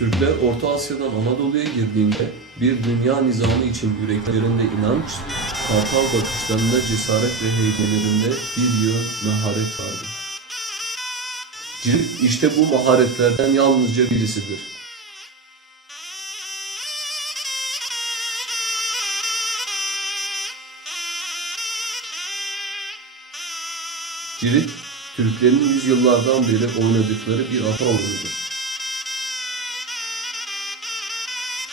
Türkler Orta Asya'dan Anadolu'ya girdiğinde bir dünya nizamı için yüreklerinde inanç, kartal bakışlarında cesaret ve heybelerinde bir yığın maharet vardı. Cirit işte bu maharetlerden yalnızca birisidir. Cirit, Türklerin yüzyıllardan beri oynadıkları bir ata oyunudur.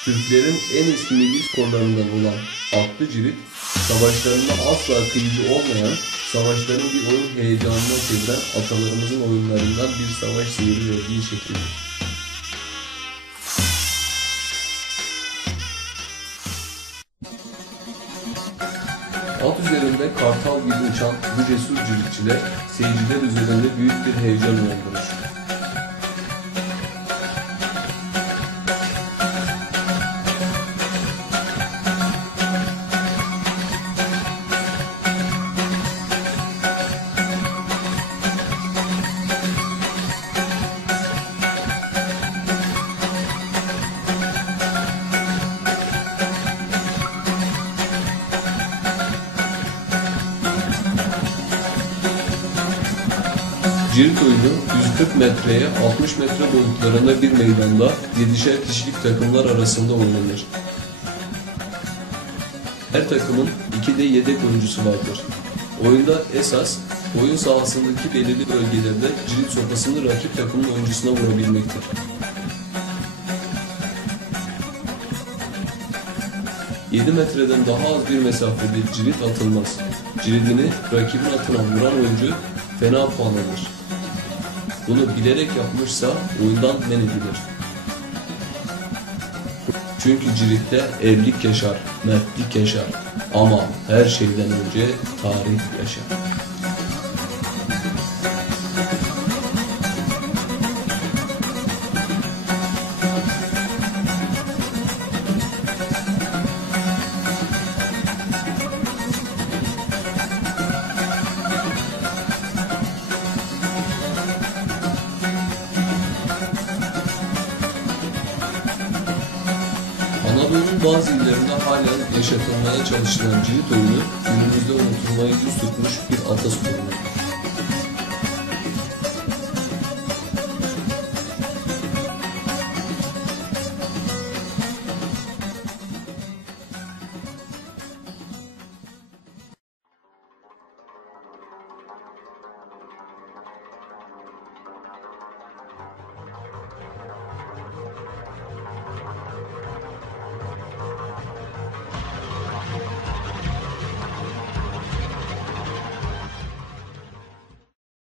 Türklerin en eski milli sporlarından olan atlı cirit, savaşlarında asla kıyıcı olmayan, savaşların bir oyun heyecanına çeviren atalarımızın oyunlarından bir savaş seyri verdiği şekildir. At üzerinde kartal gibi uçan bu cesur ciritçiler seyirciler üzerinde büyük bir heyecan uyandırır. Cirit oyunu 140 metreye 60 metre boyutlarında bir meydanda 7'şer kişilik takımlar arasında oynanır. Her takımın 2 de yedek oyuncusu vardır. Oyunda esas oyun sahasındaki belirli bölgelerde cirit sopasını rakip takımın oyuncusuna vurabilmektir. ...7 metreden daha az bir mesafede cirit atılmaz. Ciridini rakibin atına vuran oyuncu fena puan alır. Bunu bilerek yapmışsa oyundan men edilir. Çünkü ciritte evlilik yaşar, mertlik yaşar. Ama her şeyden önce tarih yaşar. Anadolu'nun bazı illerinde halen yaşatılmaya çalışılan cirit oyunu günümüzde unutulmaya yüz tutmuş bir atasporudur.